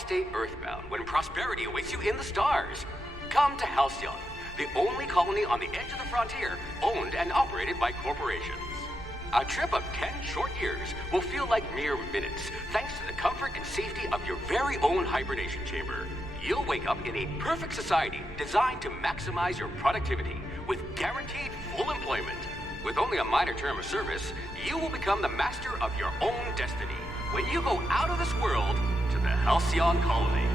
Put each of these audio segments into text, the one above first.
stay earthbound when prosperity awaits you in the stars? Come to Halcyon, the only colony on the edge of the frontier, owned and operated by corporations. A trip of 10 short years will feel like mere minutes, thanks to the comfort and safety of your very own hibernation chamber. You'll wake up in a perfect society designed to maximize your productivity with guaranteed full employment. With only a minor term of service, you will become the master of your own destiny when you go out of this world to the Halcyon colony.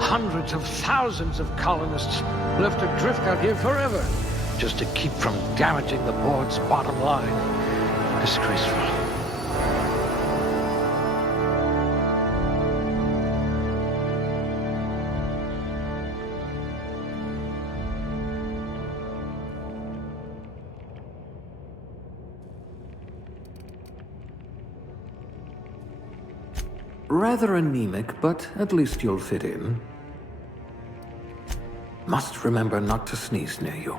Hundreds of thousands of colonists left adrift out here forever, just to keep from damaging the board's bottom line. Disgraceful. Rather anemic, but at least you'll fit in. Must remember not to sneeze near you.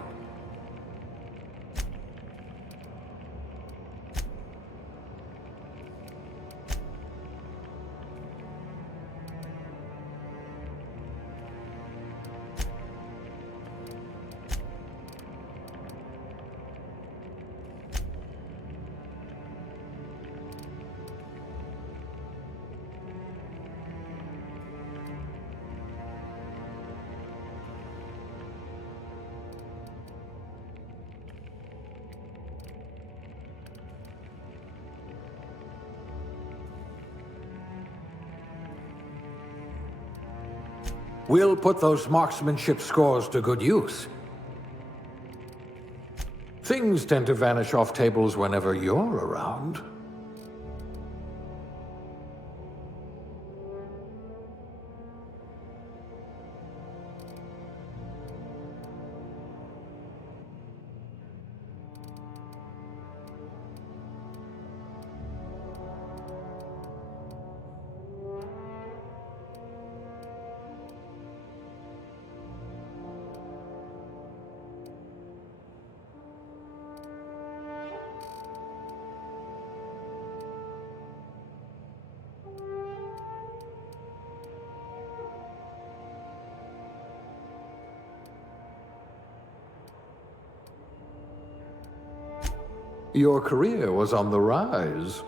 We'll put those marksmanship scores to good use. Things tend to vanish off tables whenever you're around. Your career was on the rise.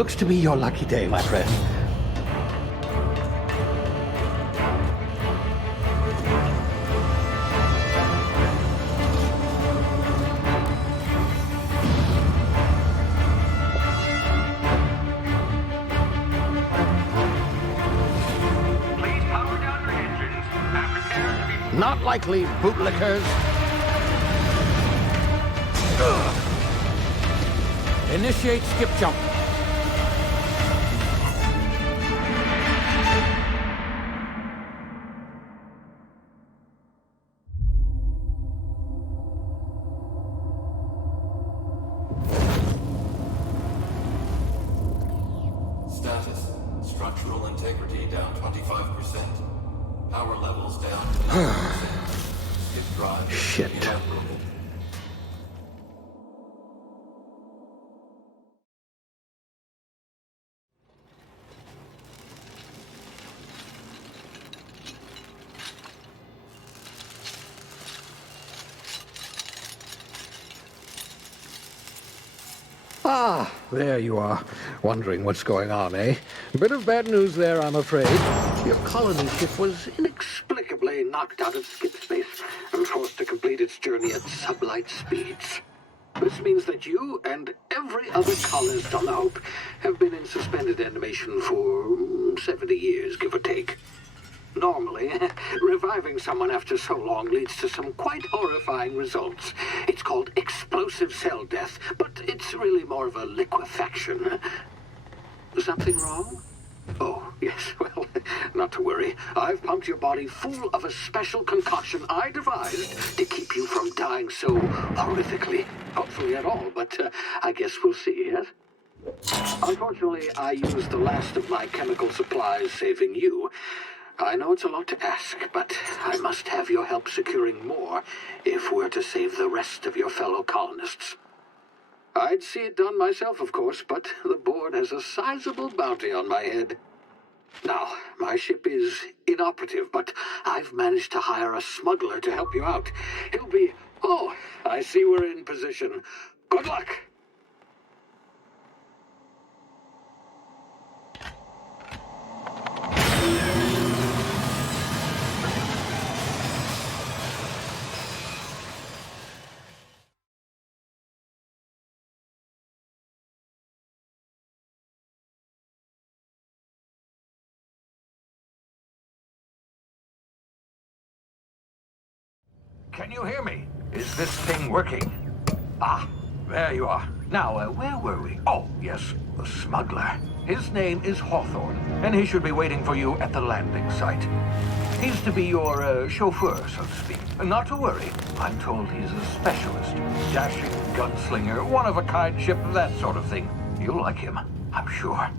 Looks to be your lucky day, my friend. Please power down your engines and prepare to be... Not likely, bootlickers. Initiate skip jump. Status. Structural integrity down 25%. Power levels down to 90%. Skip drive. Shit. Inoperable. Ah, there you are. Wondering what's going on, eh? Bit of bad news there, I'm afraid. Your colony ship was inexplicably knocked out of skip space and forced to complete its journey at sublight speeds. This means that you and every other colonist on the Hope have been in suspended animation for 70 years, give or take. Normally, reviving someone after so long leads to some quite horrifying results. It's called explosive cell death, but it's really more of a liquefaction. Something wrong? Oh, yes, well, not to worry. I've pumped your body full of a special concoction I devised to keep you from dying so horrifically. Hopefully at all, but I guess we'll see, yes? Unfortunately, I used the last of my chemical supplies saving you. I know it's a lot to ask, but I must have your help securing more if we're to save the rest of your fellow colonists. I'd see it done myself, of course, but the board has a sizable bounty on my head. Now, my ship is inoperative, but I've managed to hire a smuggler to help you out. He'll be... Oh, I see we're in position. Good luck! Can you hear me? Is this thing working? Ah, there you are. Now, where were we? Oh, yes, the smuggler. His name is Hawthorne, and he should be waiting for you at the landing site. He's to be your chauffeur, so to speak. Not to worry. I'm told he's a specialist. Dashing gunslinger, one-of-a-kind ship, that sort of thing. You'll like him, I'm sure.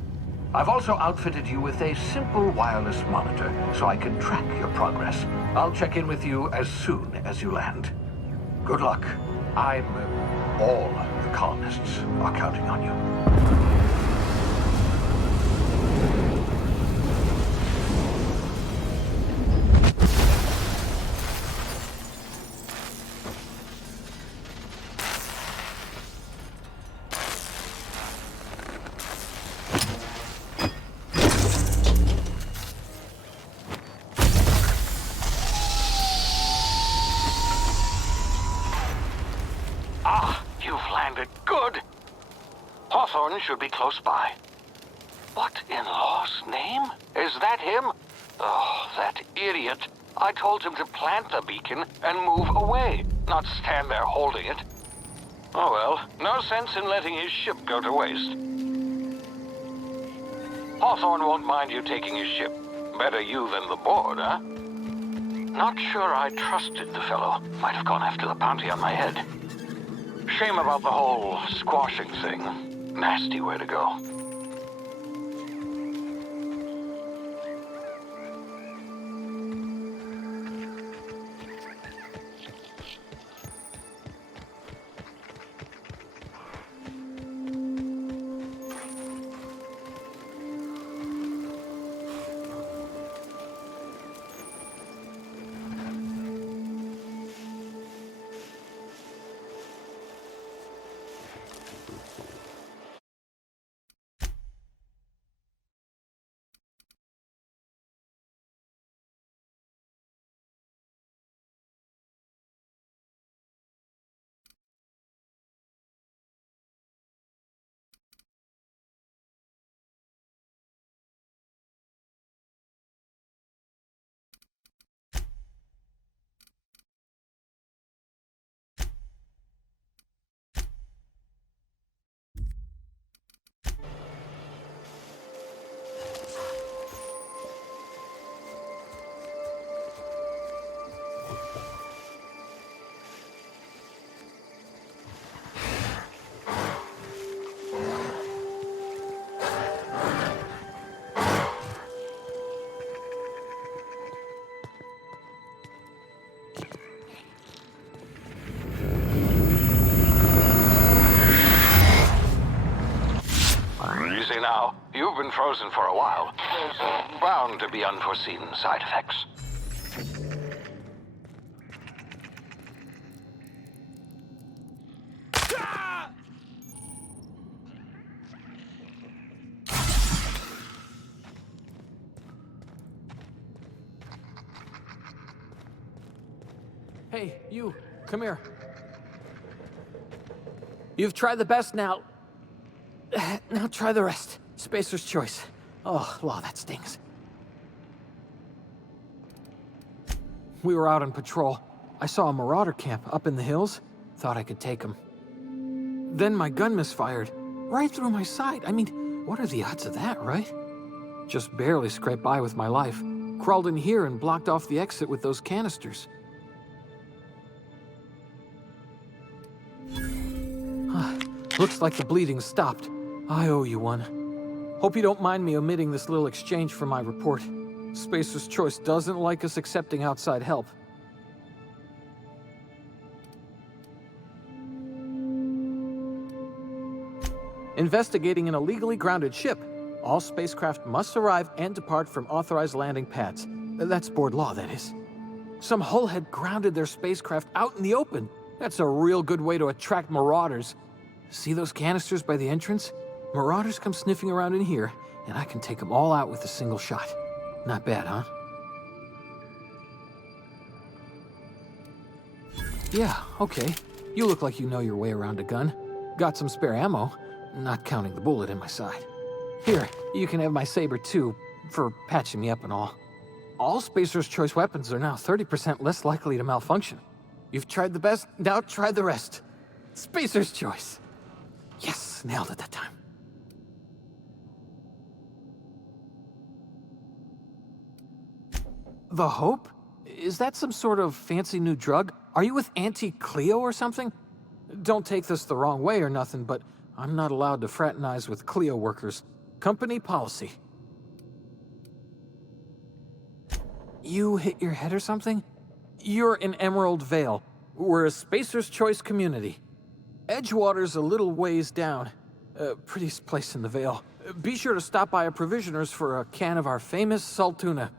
I've also outfitted you with a simple wireless monitor, so I can track your progress. I'll check in with you as soon as you land. Good luck. All the colonists are counting on you. Good. Hawthorne should be close by. What in law's name? Is that him? Oh, that idiot. I told him to plant the beacon and move away, not stand there holding it. Oh well, no sense in letting his ship go to waste. Hawthorne won't mind you taking his ship. Better you than the board, huh? Not sure I trusted the fellow. Might have gone after the bounty on my head. Shame about the whole squashing thing. Nasty way to go. easy now. You've been frozen for a while. There's bound to be unforeseen side effects. Hey, you, come here. You've tried the best now. Now try the rest. Spacer's choice. Oh, law, that stings. We were out on patrol. I saw a marauder camp up in the hills. Thought I could take him. Then my gun misfired. Right through my side. I mean, what are the odds of that, right? Just barely scraped by with my life. Crawled in here and blocked off the exit with those canisters. Looks like the bleeding stopped. I owe you one. Hope you don't mind me omitting this little exchange from my report. Spacer's Choice doesn't like us accepting outside help. Investigating an illegally grounded ship. All spacecraft must arrive and depart from authorized landing pads. That's board law, that is. Some hullhead grounded their spacecraft out in the open. That's a real good way to attract marauders. See those canisters by the entrance? Marauders come sniffing around in here, and I can take them all out with a single shot. Not bad, huh? Yeah, okay. You look like you know your way around a gun. Got some spare ammo, not counting the bullet in my side. Here, you can have my saber too, for patching me up and all. All Spacer's Choice weapons are now 30% less likely to malfunction. You've tried the best, now try the rest. Spacer's Choice. Yes, nailed it that time. The Hope? Is that some sort of fancy new drug? Are you with Auntie Cleo or something? Don't take this the wrong way or nothing, but I'm not allowed to fraternize with Cleo workers. Company policy. You hit your head or something? You're in Emerald Vale. We're a Spacer's Choice community. Edgewater's a little ways down. Prettiest place in the Vale. Be sure to stop by a provisioner's for a can of our famous salt tuna.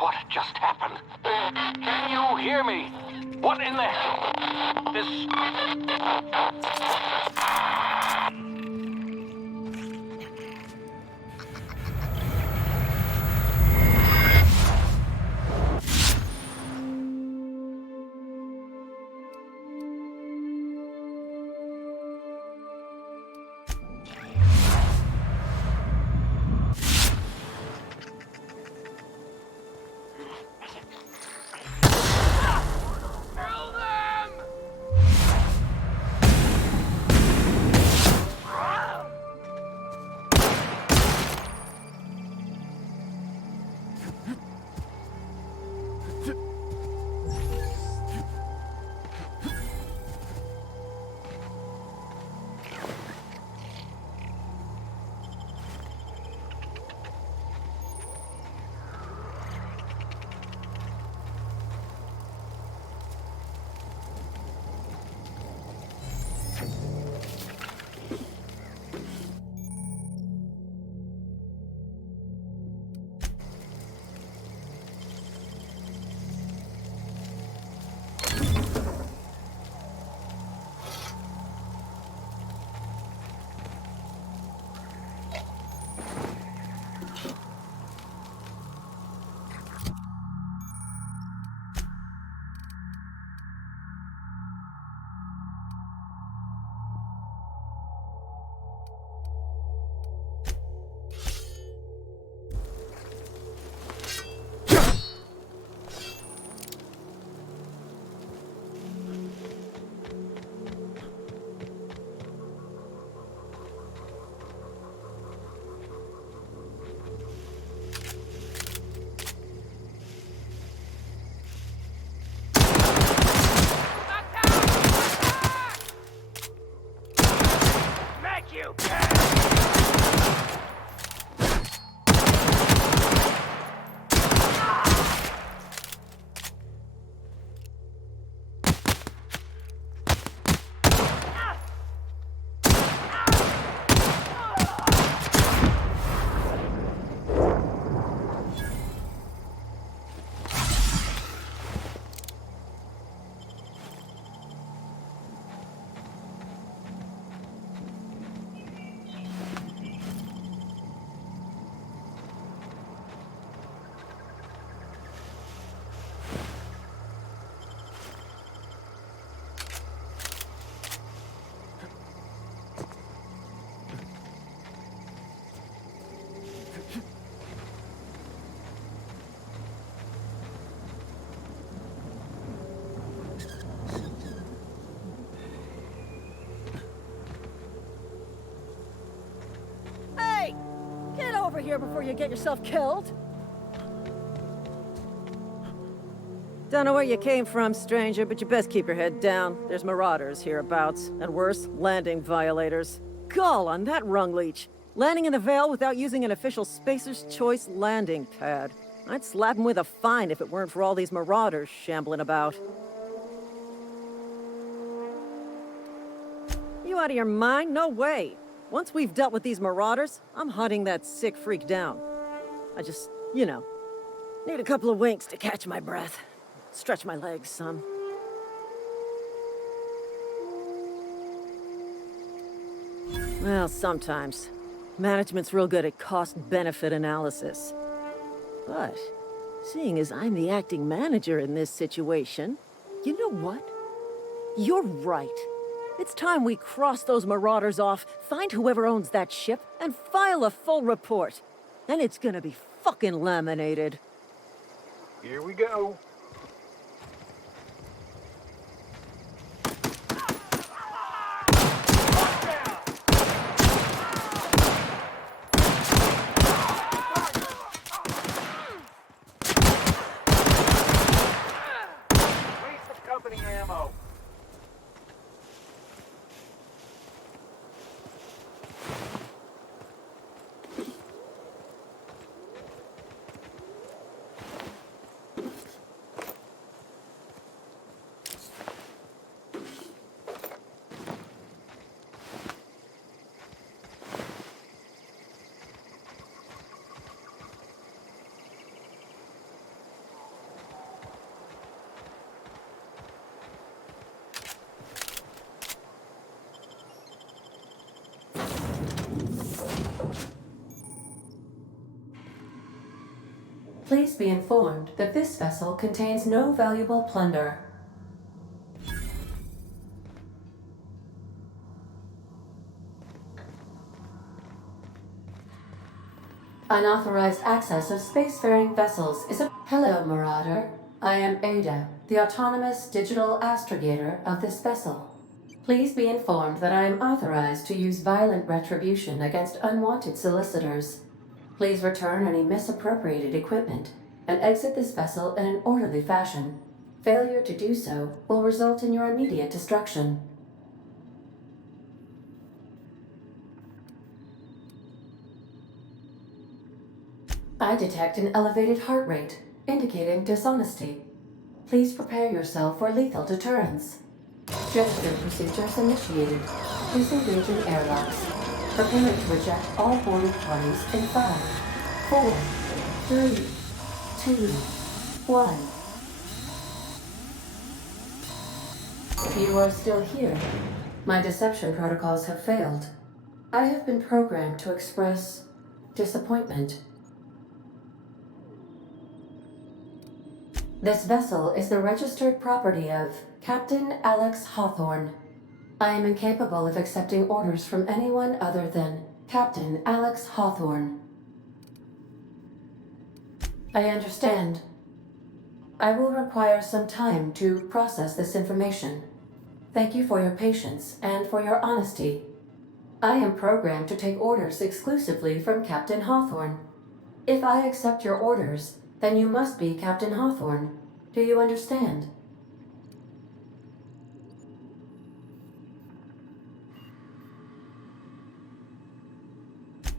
What just happened? Can you hear me? What in the hell? This... of here before you get yourself killed. Don't know where you came from, stranger, but you best keep your head down. There's marauders hereabouts, and worse, landing violators. Gall on that rung leech. Landing in the Vale without using an official Spacer's Choice landing pad. I'd slap him with a fine if it weren't for all these marauders shambling about. You out of your mind? No way. Once we've dealt with these marauders, I'm hunting that sick freak down. I just, need a couple of winks to catch my breath. Stretch my legs some. Well, sometimes. Management's real good at cost-benefit analysis. But, seeing as I'm the acting manager in this situation, you know what? You're right. It's time we cross those marauders off, find whoever owns that ship, and file a full report. And it's gonna be fucking laminated. Here we go. Waste of company ammo. Please be informed that this vessel contains no valuable plunder. Unauthorized access of spacefaring vessels is a... Hello, Marauder. I am Ada, the autonomous digital astrogator of this vessel. Please be informed that I am authorized to use violent retribution against unwanted solicitors. Please return any misappropriated equipment and exit this vessel in an orderly fashion. Failure to do so will result in your immediate destruction. I detect an elevated heart rate, indicating dishonesty. Please prepare yourself for lethal deterrence. Gesture procedures initiated. Disengaging airlocks. Preparing to eject all boarded parties in 5, 4, 3, 2, 1. You are still here. My deception protocols have failed. I have been programmed to express disappointment. This vessel is the registered property of Captain Alex Hawthorne. I am incapable of accepting orders from anyone other than Captain Alex Hawthorne. I understand. I will require some time to process this information. Thank you for your patience and for your honesty. I am programmed to take orders exclusively from Captain Hawthorne. If I accept your orders, then you must be Captain Hawthorne. Do you understand?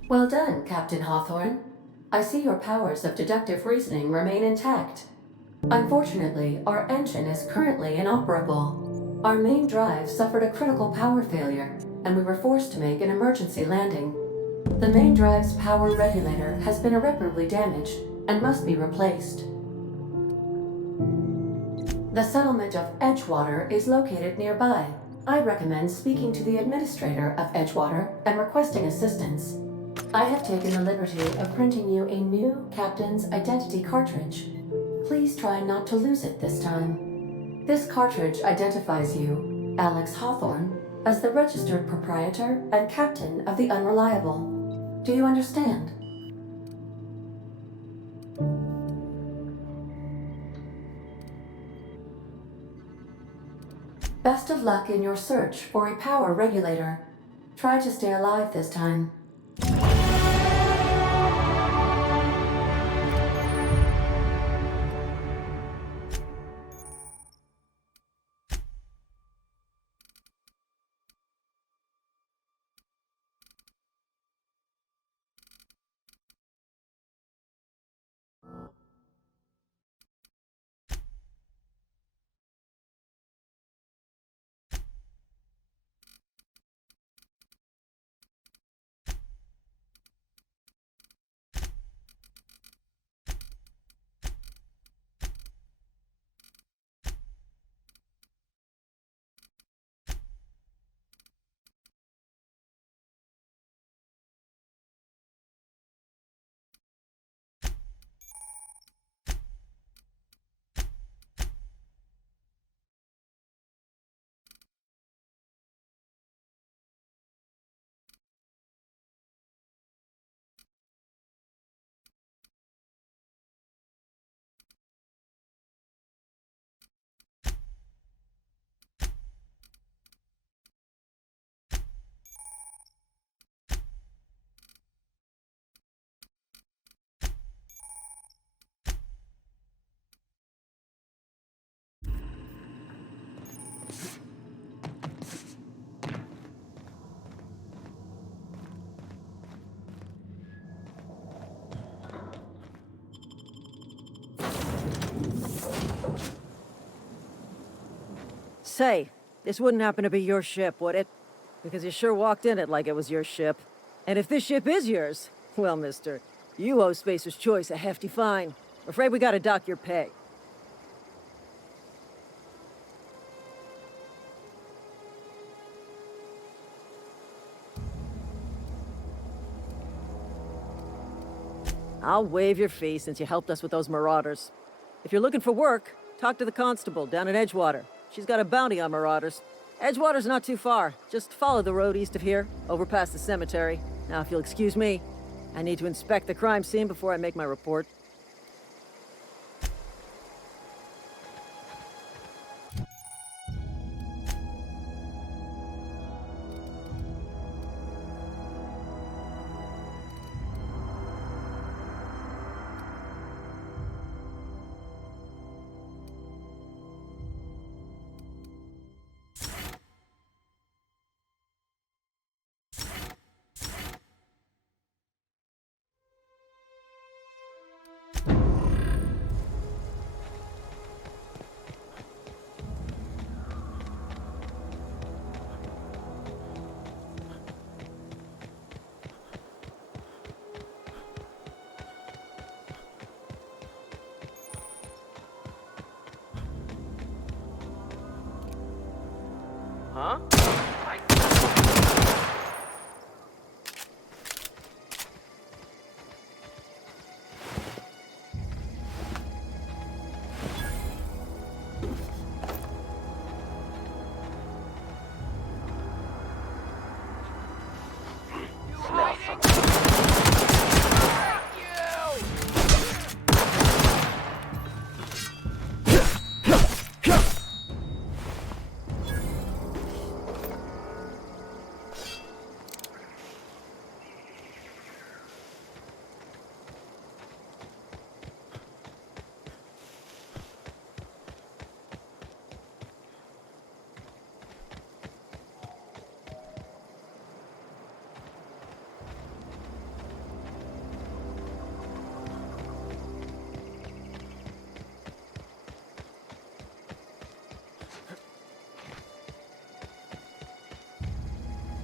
Well done, Captain Hawthorne. I see your powers of deductive reasoning remain intact. Unfortunately, our engine is currently inoperable. Our main drive suffered a critical power failure, and we were forced to make an emergency landing. The main drive's power regulator has been irreparably damaged and must be replaced. The settlement of Edgewater is located nearby. I recommend speaking to the administrator of Edgewater and requesting assistance. I have taken the liberty of printing you a new captain's identity cartridge. Please try not to lose it this time. This cartridge identifies you, Alex Hawthorne, as the registered proprietor and captain of the Unreliable. Do you understand? Best of luck in your search for a power regulator. Try to stay alive this time. Say, this wouldn't happen to be your ship, would it? Because you sure walked in it like it was your ship. And if this ship is yours, well, mister, you owe Spacer's Choice a hefty fine. Afraid we gotta dock your pay. I'll waive your fee since you helped us with those marauders. If you're looking for work, talk to the constable down in Edgewater. She's got a bounty on marauders. Edgewater's not too far. Just follow the road east of here, over past the cemetery. Now, if you'll excuse me, I need to inspect the crime scene before I make my report. Huh?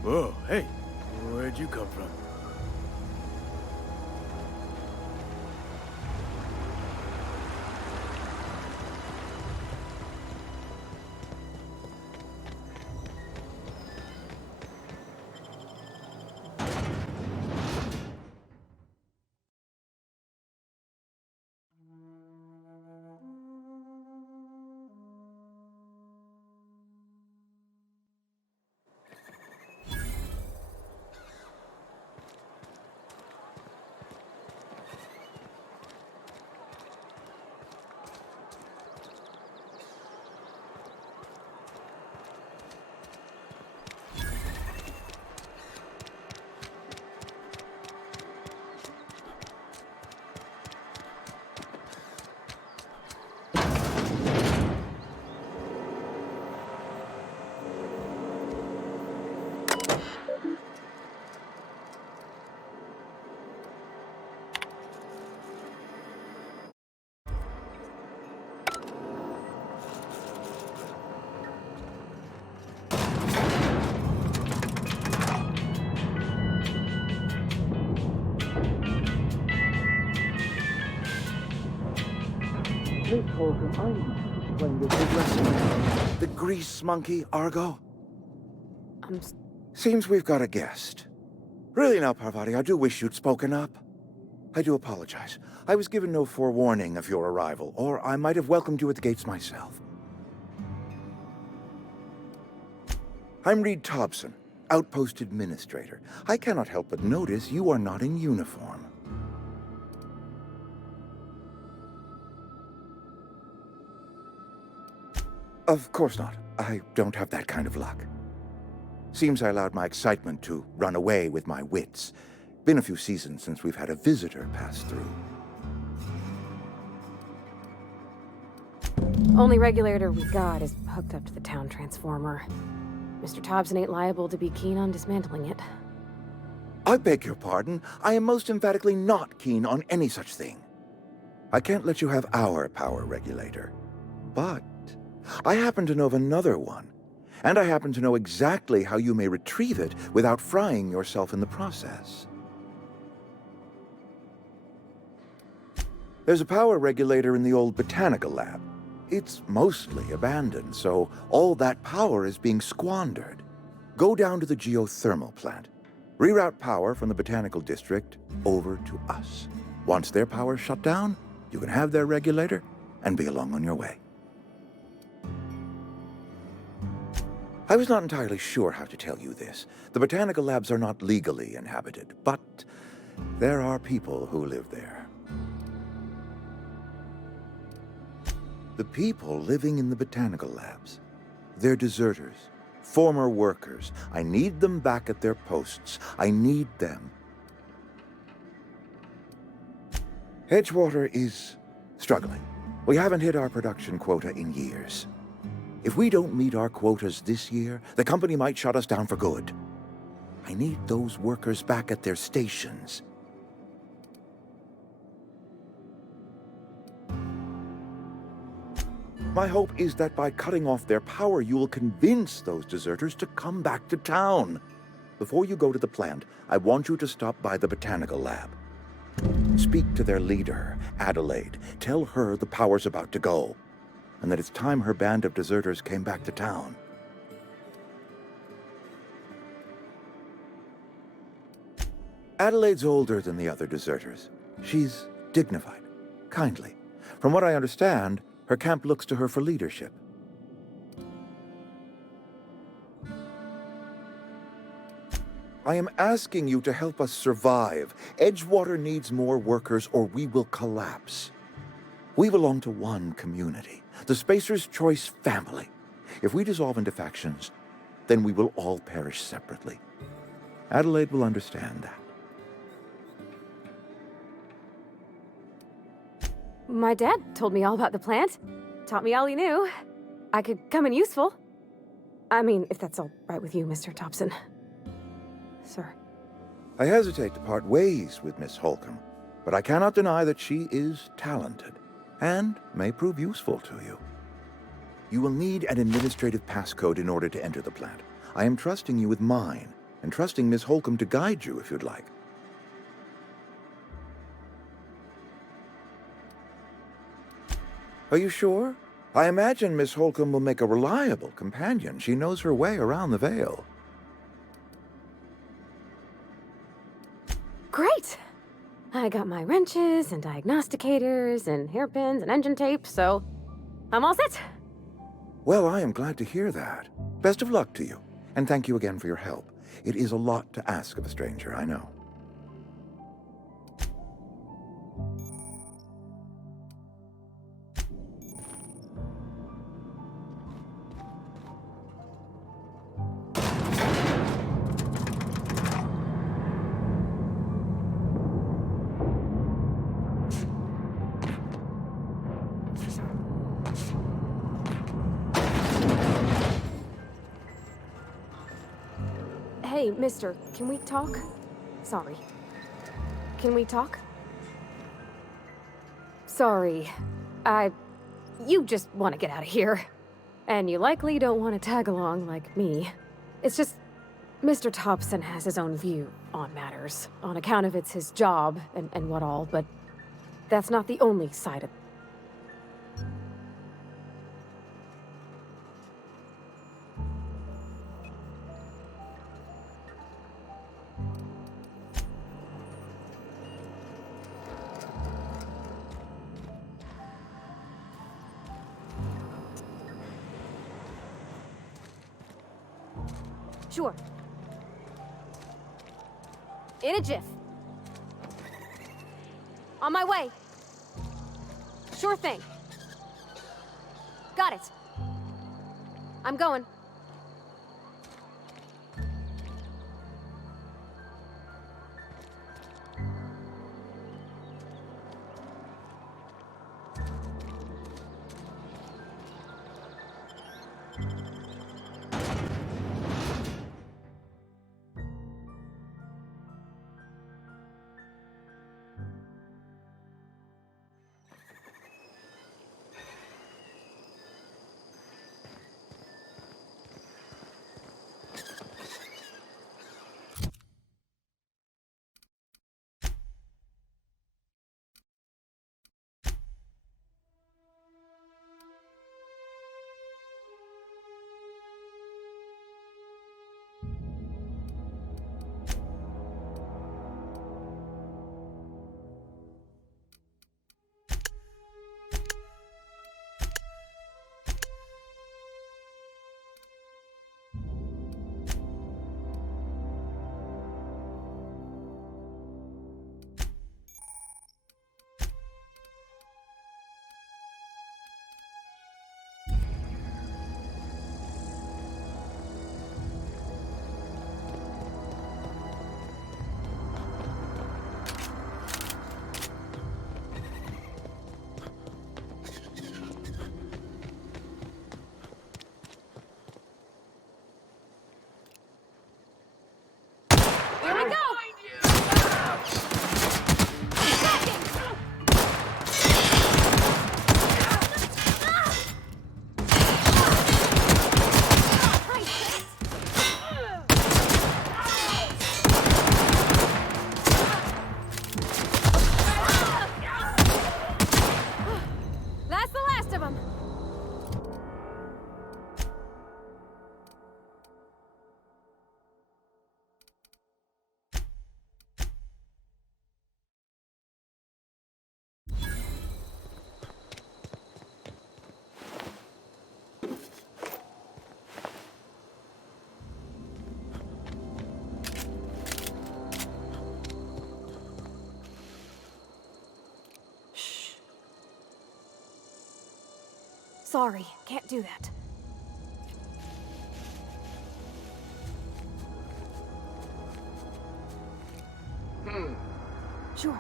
Whoa, hey, where'd you come from? The grease monkey, Argo? Seems we've got a guest. Really now, Parvati, I do wish you'd spoken up. I do apologize. I was given no forewarning of your arrival, or I might have welcomed you at the gates myself. I'm Reed Thompson, Outpost Administrator. I cannot help but notice you are not in uniform. Of course not. I don't have that kind of luck. Seems I allowed my excitement to run away with my wits. Been a few seasons since we've had a visitor pass through. Only regulator we got is hooked up to the town transformer. Mr. Thompson ain't liable to be keen on dismantling it. I beg your pardon. I am most emphatically not keen on any such thing. I can't let you have our power regulator. But I happen to know of another one, and I happen to know exactly how you may retrieve it without frying yourself in the process. There's a power regulator in the old botanical lab. It's mostly abandoned, so all that power is being squandered. Go down to the geothermal plant. Reroute power from the botanical district over to us. Once their power's shut down, you can have their regulator and be along on your way. I was not entirely sure how to tell you this. The botanical labs are not legally inhabited, but there are people who live there. The people living in the botanical labs, they're deserters, former workers. I need them back at their posts. I need them. Edgewater is struggling. We haven't hit our production quota in years. If we don't meet our quotas this year, the company might shut us down for good. I need those workers back at their stations. My hope is that by cutting off their power, you will convince those deserters to come back to town. Before you go to the plant, I want you to stop by the botanical lab. Speak to their leader, Adelaide. Tell her the power's about to go, and that it's time her band of deserters came back to town. Adelaide's older than the other deserters. She's dignified, kindly. From what I understand, her camp looks to her for leadership. I am asking you to help us survive. Edgewater needs more workers or we will collapse. We belong to one community, the Spacer's Choice family. If we dissolve into factions, then we will all perish separately. Adelaide will understand that. My dad told me all about the plant. Taught me all he knew. I could come in useful. I mean, if that's all right with you, Mr. Thompson. Sir. I hesitate to part ways with Miss Holcomb, but I cannot deny that she is talented and may prove useful to you. You will need an administrative passcode in order to enter the plant. I am trusting you with mine, and trusting Miss Holcomb to guide you if you'd like. Are you sure? I imagine Miss Holcomb will make a reliable companion. She knows her way around the Vale. Great! I got my wrenches and diagnosticators and hairpins and engine tape, so I'm all set. Well, I am glad to hear that. Best of luck to you, and thank you again for your help. It is a lot to ask of a stranger, I know. Hey, mister, can we talk? Sorry. Can we talk? Sorry. You just want to get out of here. And you likely don't want to tag along like me. It's just, Mr. Thompson has his own view on matters, on account of it's his job and what all, but that's not the only side of... Sure. In a jiff. On my way. Sure thing. Got it. I'm going. Sorry, can't do that. Sure.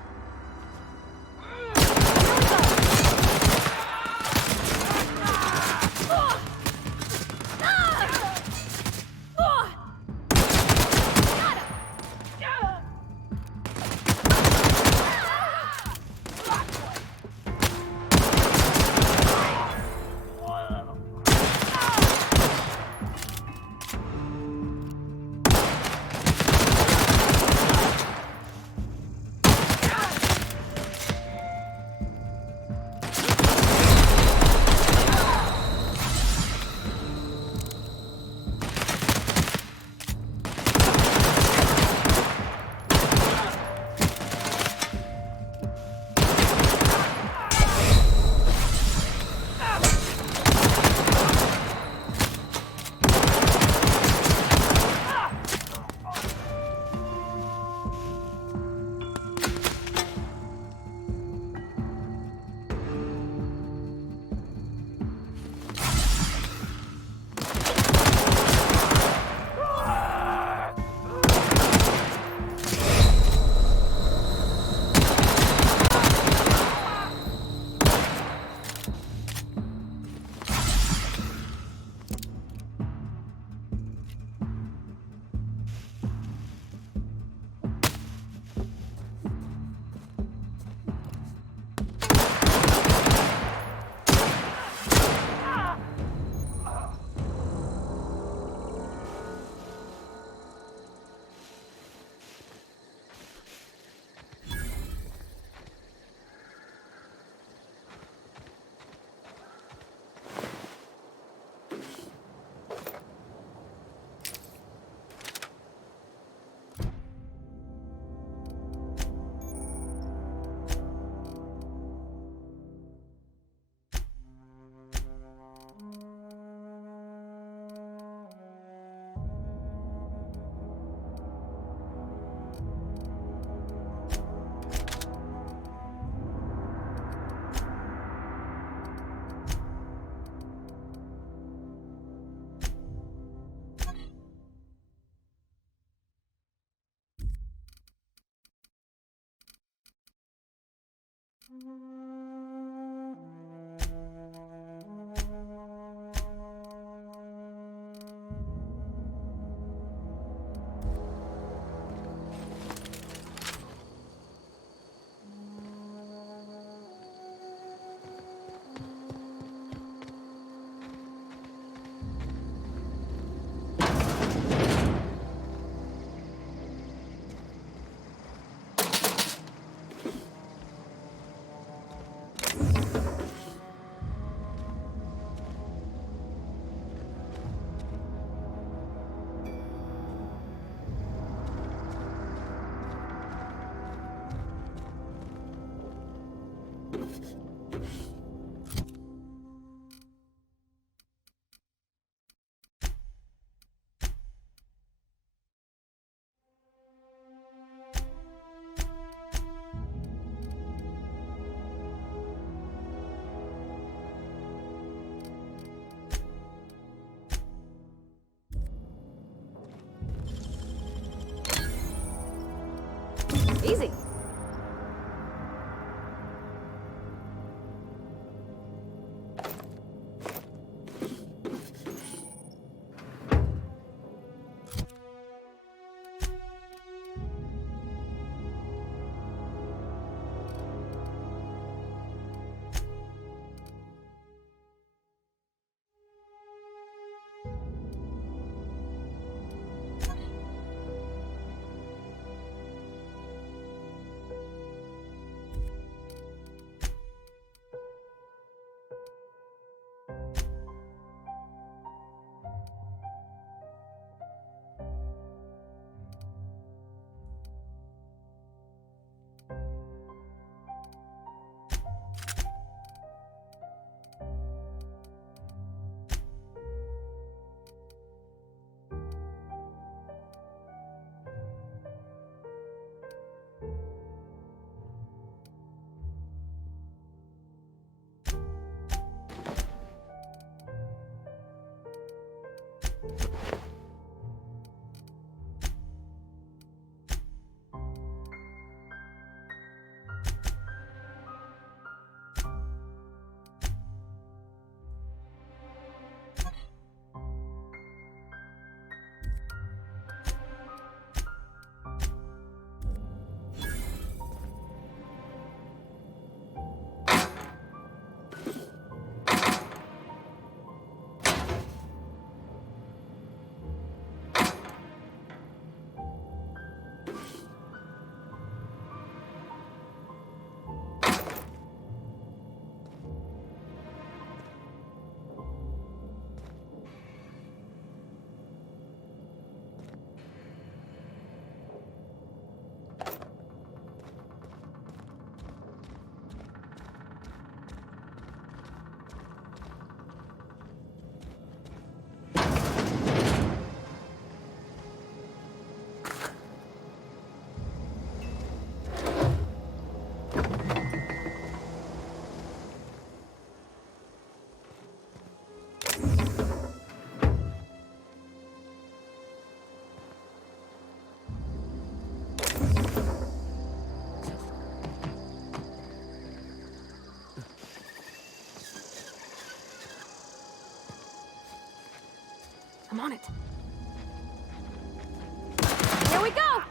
Easy. I'm on it. Here we go!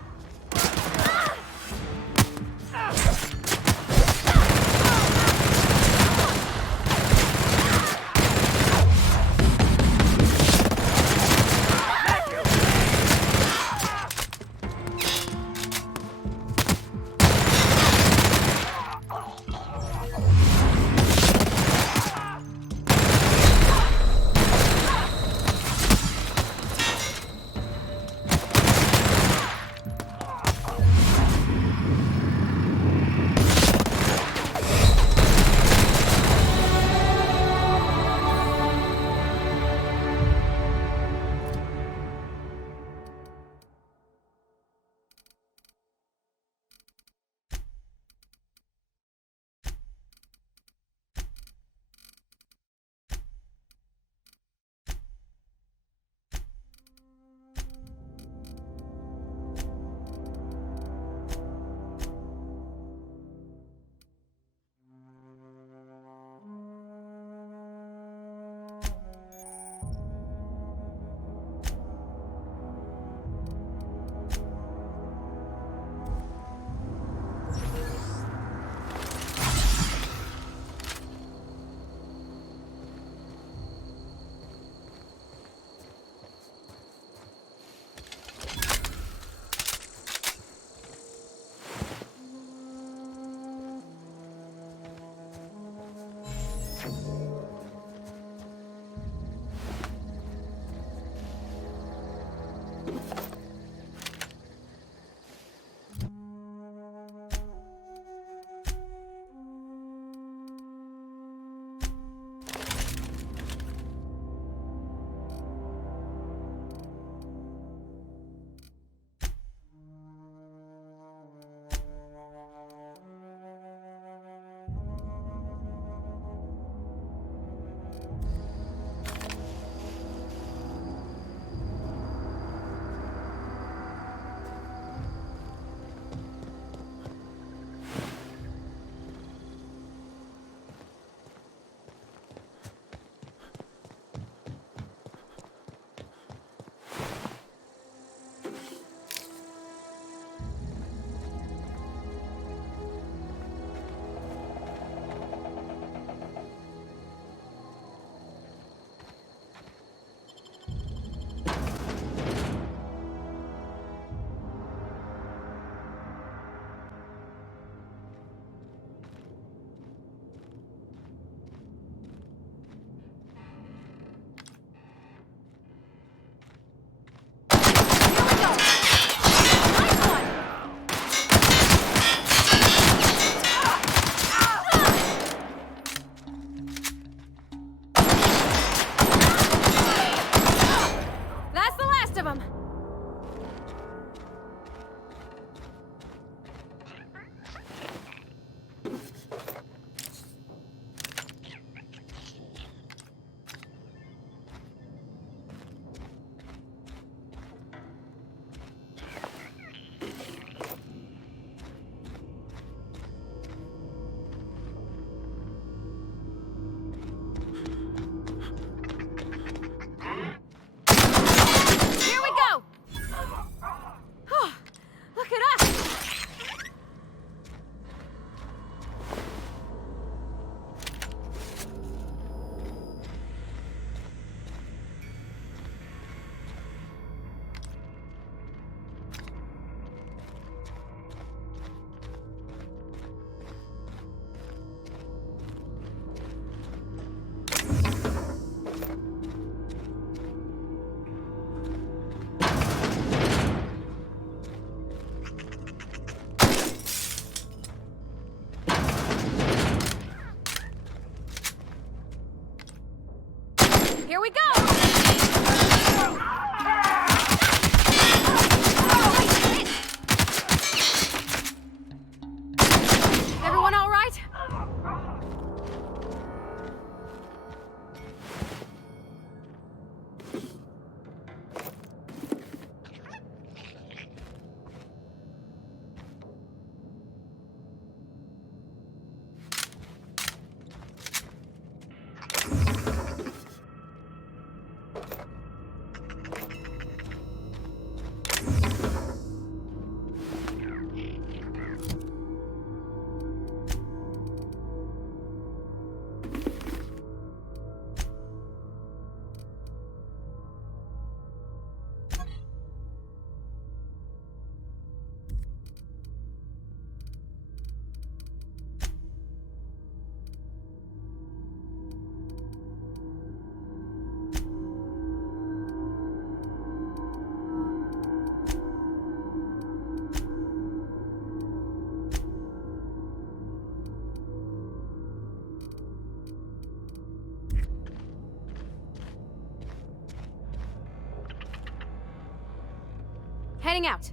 Heading out.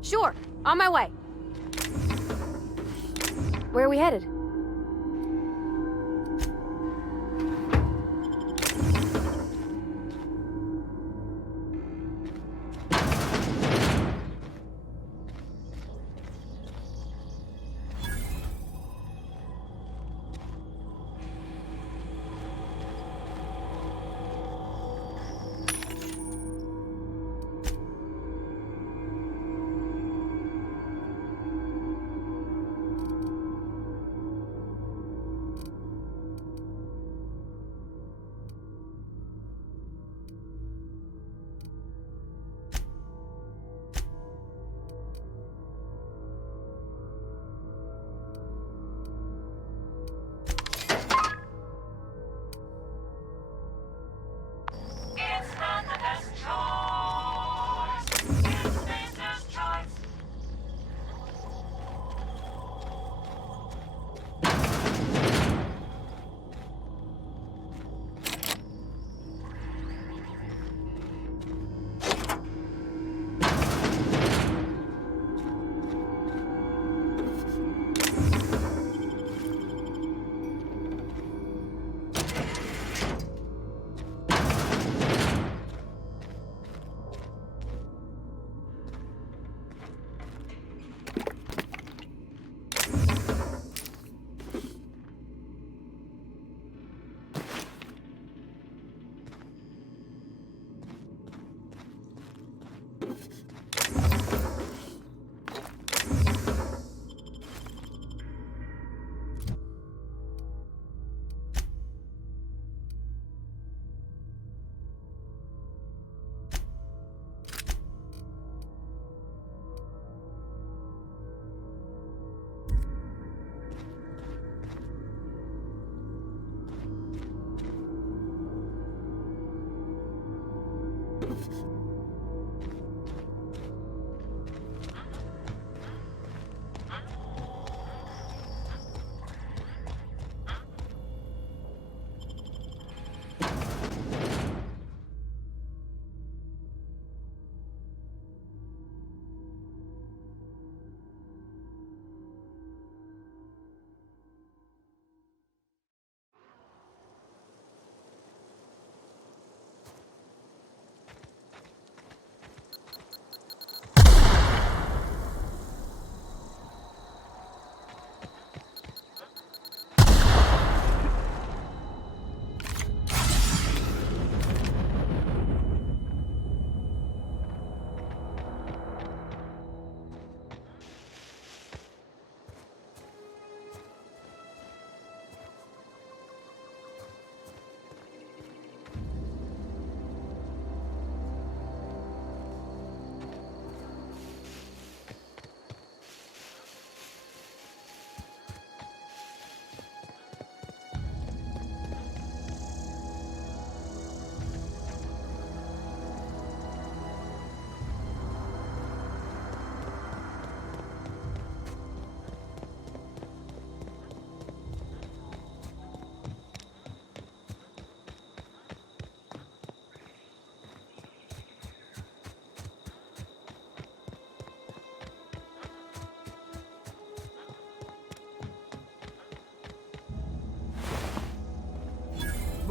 Sure, on my way. Where are we headed?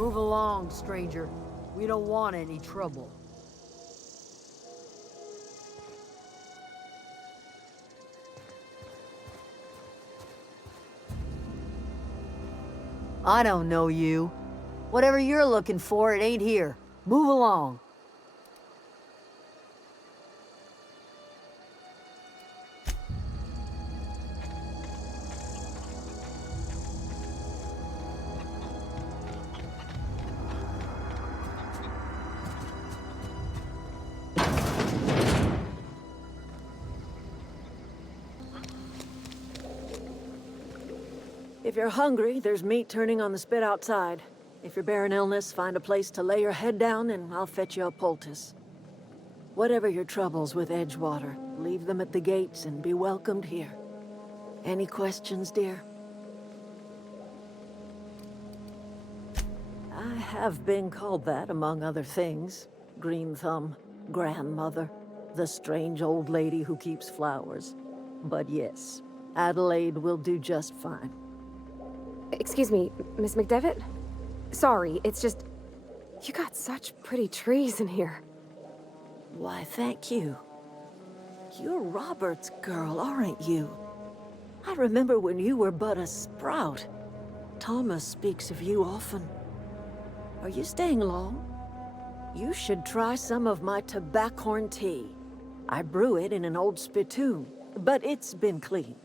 Move along, stranger. We don't want any trouble. I don't know you. Whatever you're looking for, it ain't here. Move along. If you're hungry, there's meat turning on the spit outside. If you're bearing illness, find a place to lay your head down and I'll fetch you a poultice. Whatever your troubles with Edgewater, leave them at the gates and be welcomed here. Any questions, dear? have been called that, among other things. Green Thumb, grandmother, the strange old lady who keeps flowers. But yes, Adelaide will do just fine. Excuse me, Miss McDevitt? Sorry, it's just... You got such pretty trees in here. Why, thank you. You're Robert's girl, aren't you? I remember when you were but a sprout. Thomas speaks of you often. Are you staying long? You should try some of my tobaccorn tea. I brew it in an old spittoon, but it's been cleaned.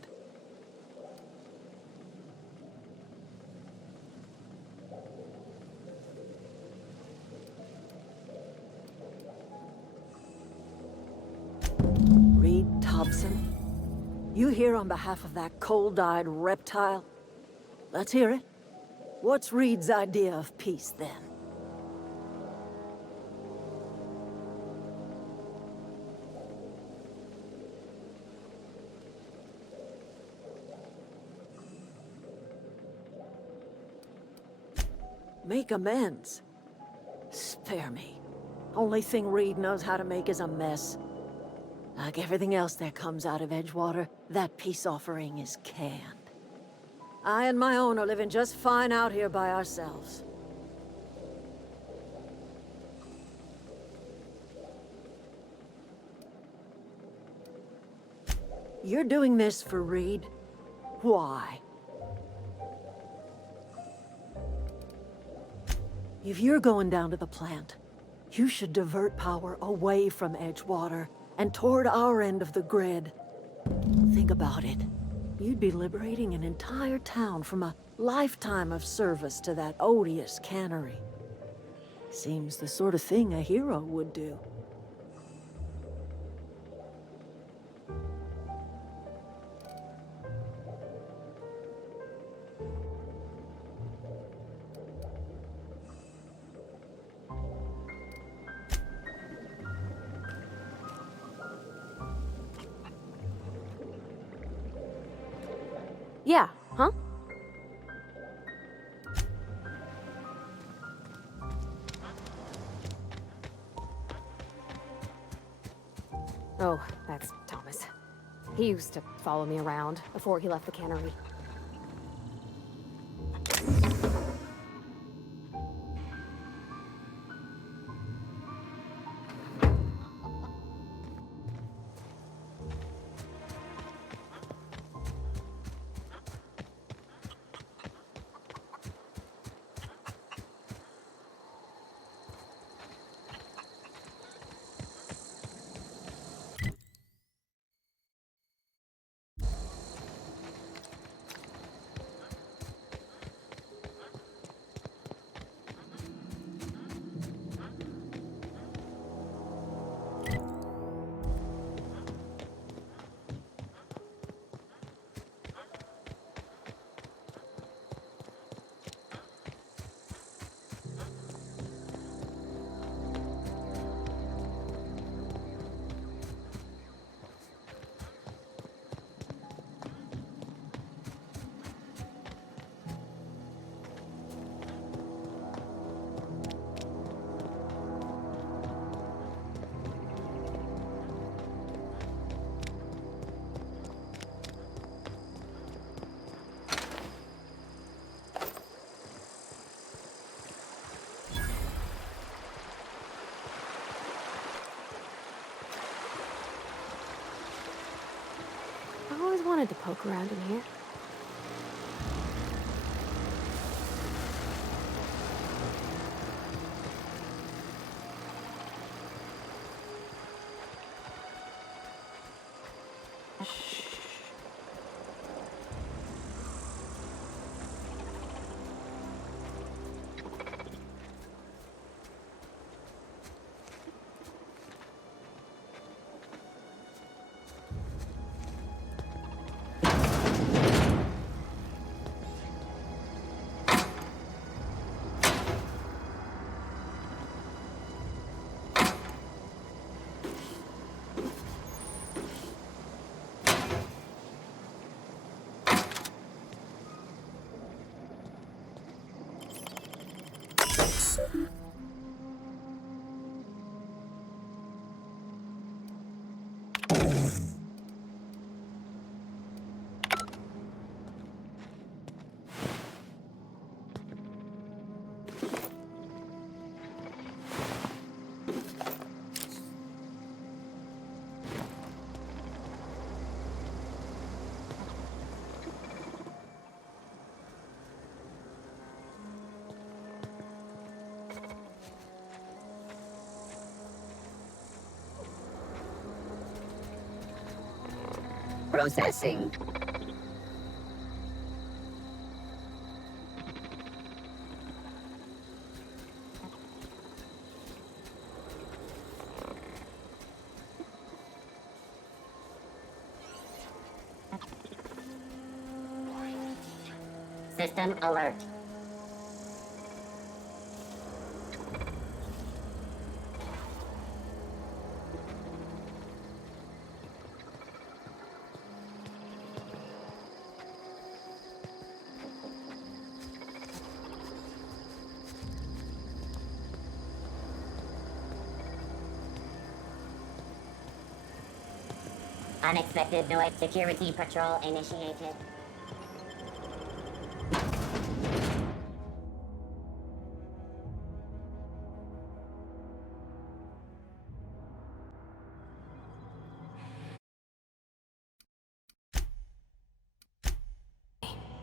Reed Thompson? You here on behalf of that cold-eyed reptile? Let's hear it. What's Reed's idea of peace, then? Make amends? Spare me. Only thing Reed knows how to make is a mess. Like everything else that comes out of Edgewater, that peace offering is canned. I and my own are living just fine out here by ourselves. You're doing this for Reed? Why? If you're going down to the plant, you should divert power away from Edgewater and toward our end of the grid. Think about it. You'd be liberating an entire town from a lifetime of service to that odious cannery. Seems the sort of thing a hero would do. Yeah, huh? Oh, that's Thomas. He used to follow me around before he left the cannery. I always wanted to poke around in here. Processing. System alert. Unexpected noise security patrol initiated.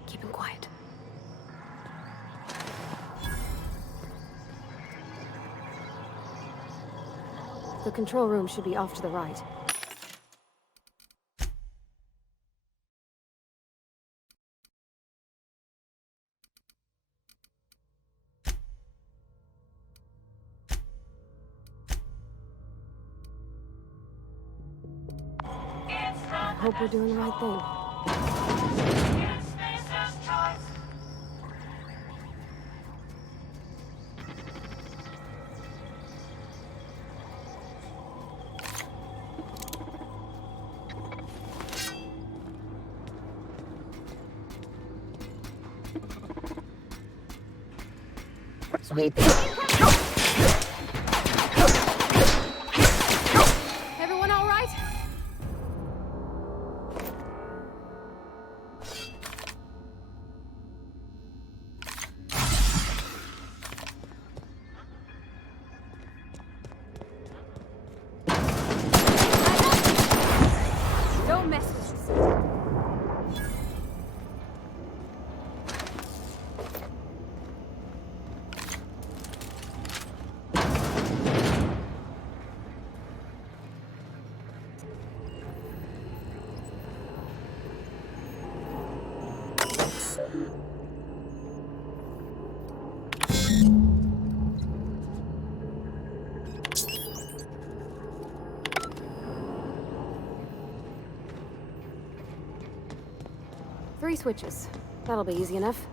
Keep him quiet. The control room should be off to the right. I hope we're doing the right thing. Sweet. Everyone all right? Don't mess with us. Three switches. That'll be easy enough.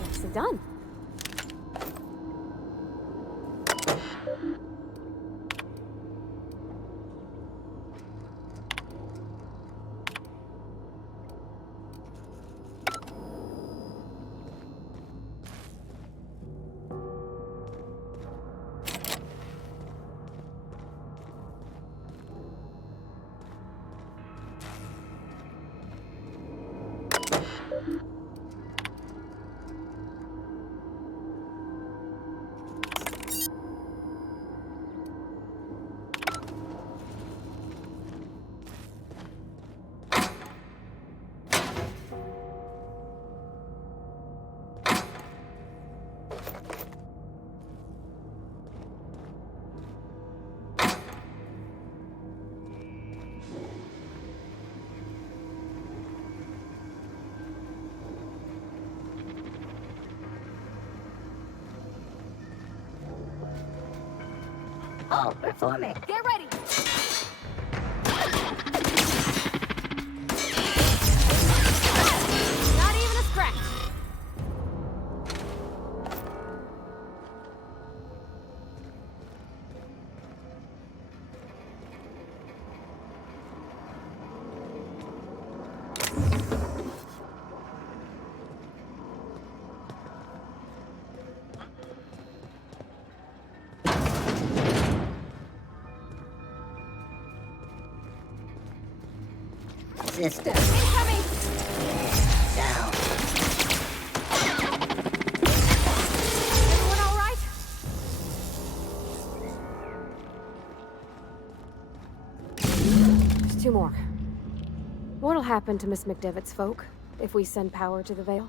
Nicely done. All performing. Get ready! system. Incoming! Down. Everyone all right? There's 2 more. What'll happen to Miss McDevitt's folk if we send power to the Veil?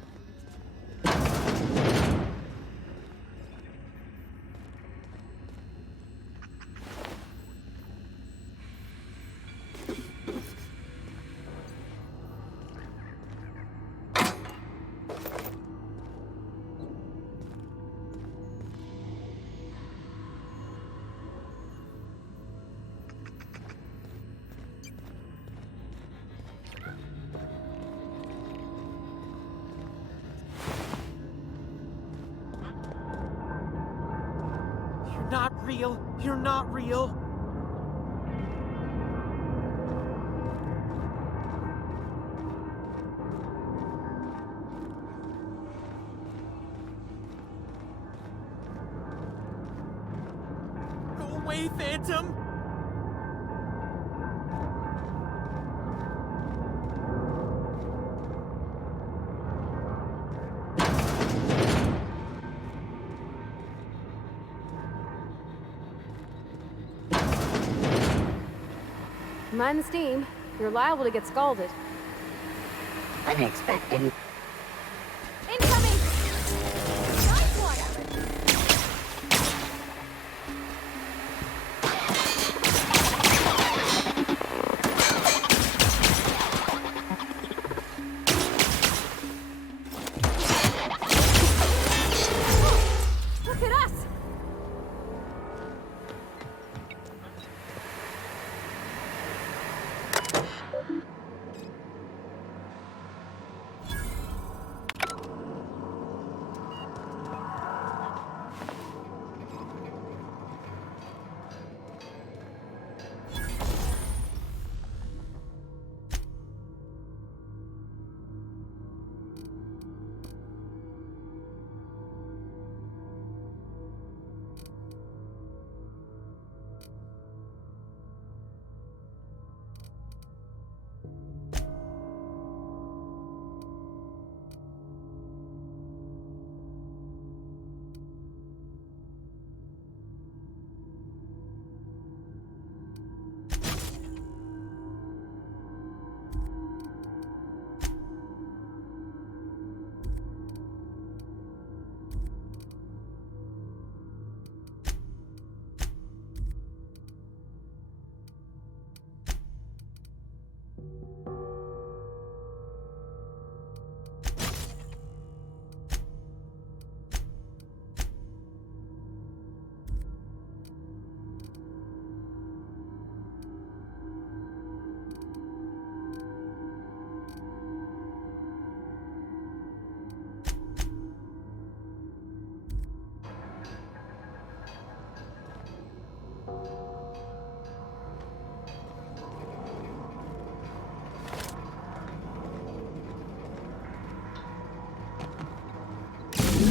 Not real. You're not real. Go away, Phantom. Mind the steam. You're liable to get scalded. Unexpected. Incoming! Nice one! Look at us!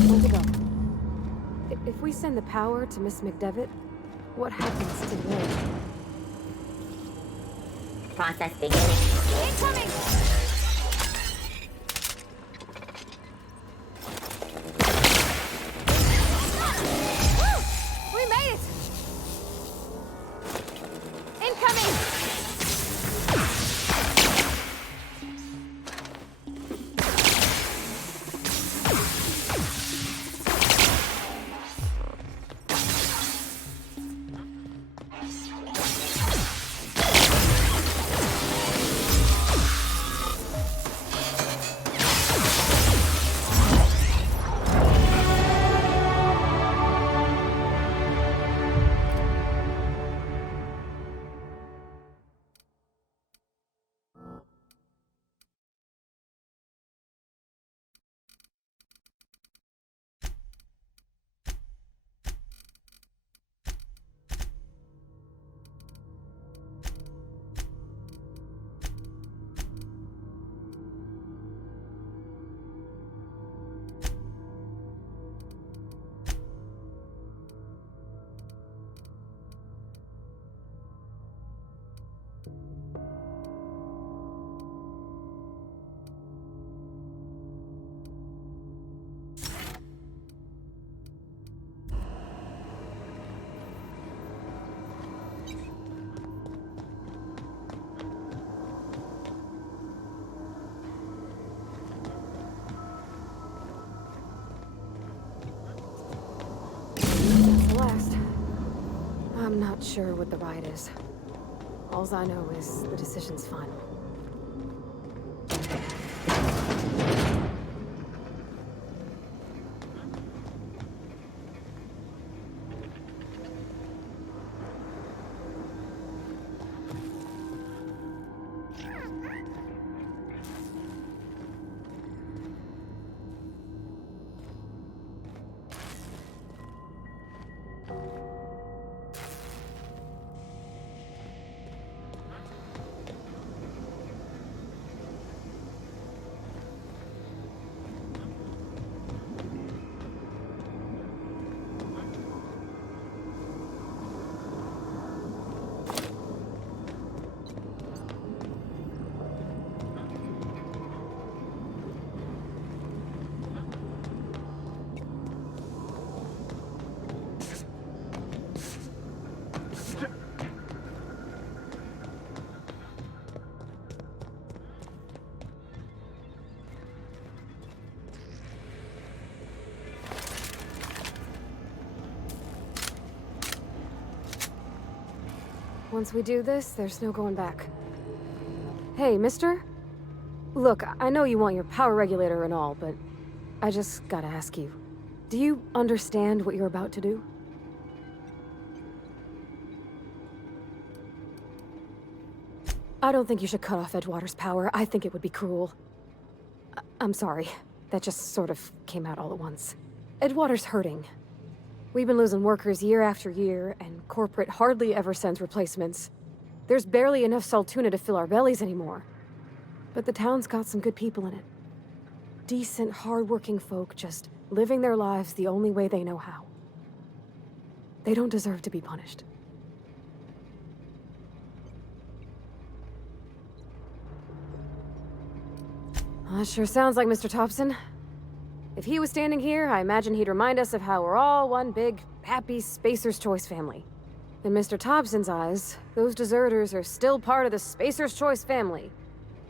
Where'd it go? If we send the power to Miss McDevitt, what happens to the world? Process beginning. Incoming! Woo! We made it! Incoming! not sure what the ride is. Alls I know is the decision's final. Once we do this, there's no going back. Hey, mister? Look, I know you want your power regulator and all, but I just gotta ask you. Do you understand what you're about to do? I don't think you should cut off Edgewater's power. I think it would be cruel. I'm sorry. That just sort of came out all at once. Edgewater's hurting. We've been losing workers year after year, and corporate hardly ever sends replacements. There's barely enough Saltuna to fill our bellies anymore. But the town's got some good people in it. Decent, hard-working folk just living their lives the only way they know how. They don't deserve to be punished. Well, that sure sounds like Mr. Thompson. If he was standing here, I imagine he'd remind us of how we're all one big, happy Spacer's Choice family. In Mr. Thompson's eyes, those deserters are still part of the Spacer's Choice family.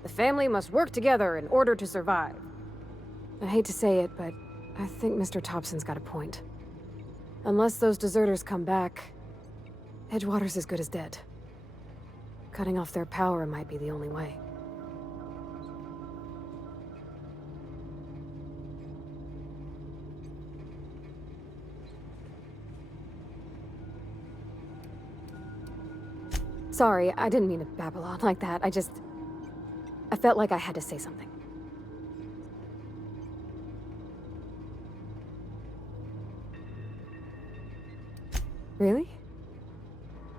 The family must work together in order to survive. I hate to say it, but I think Mr. Thompson's got a point. Unless those deserters come back, Edgewater's as good as dead. Cutting off their power might be the only way. Sorry, I didn't mean to babble on like that. I felt like I had to say something. Really?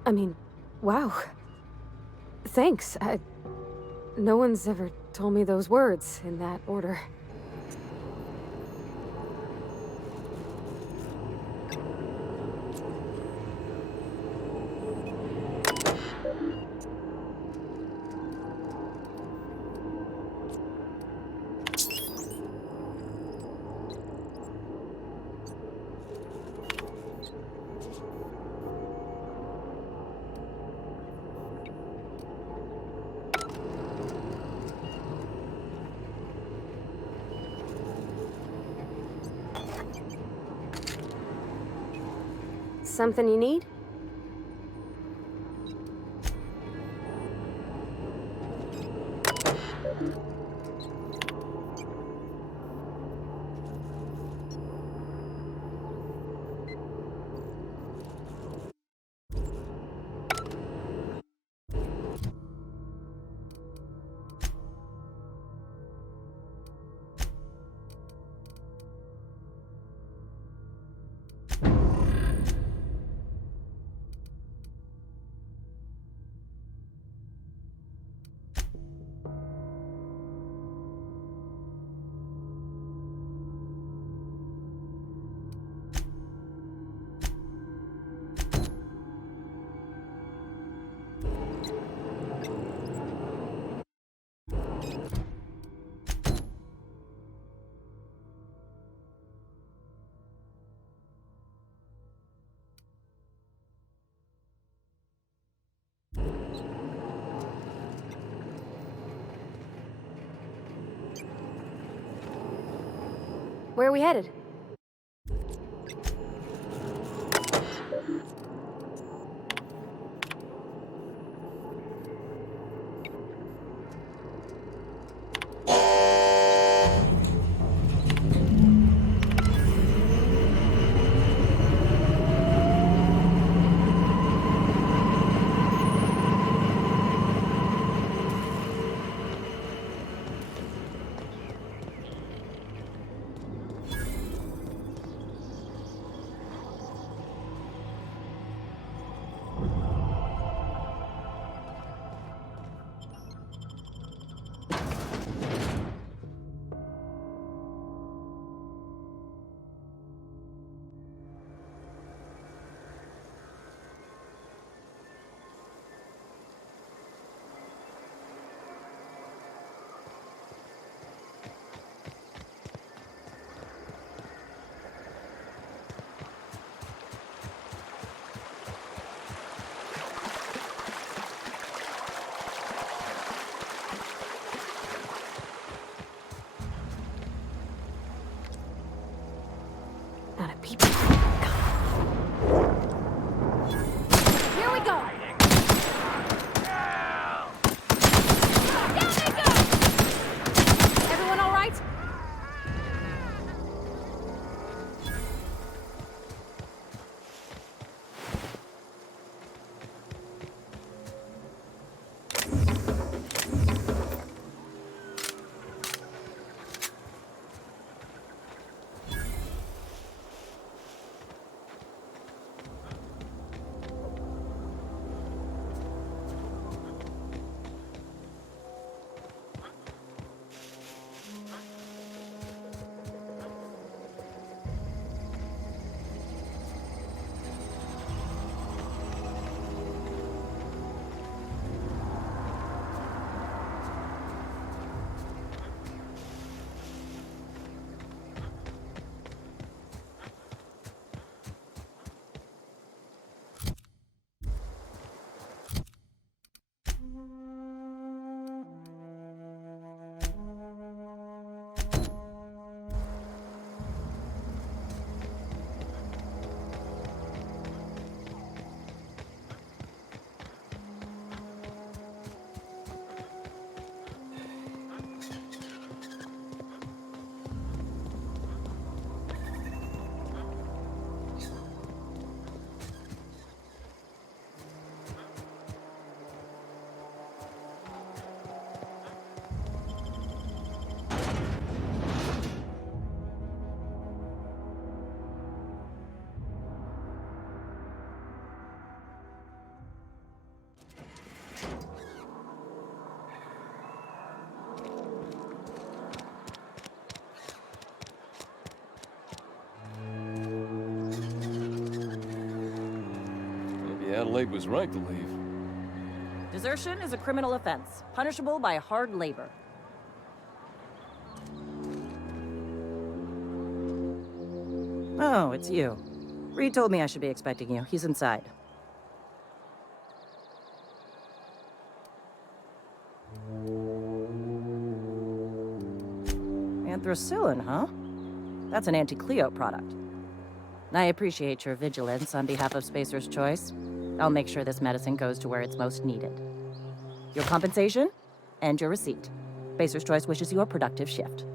I mean, wow. Thanks. No one's ever told me those words in that order. Something you need? Where are we headed? Not a peep. Here we go! Down they go! Everyone all right? Adelaide was right to leave. Desertion is a criminal offense, punishable by hard labor. Oh, it's you. Reed told me I should be expecting you. He's inside. Anthracillin, huh? That's an anti-Cleo product. I appreciate your vigilance on behalf of Spacer's Choice. I'll make sure this medicine goes to where it's most needed. Your compensation and your receipt. Spacer's Choice wishes you a productive shift.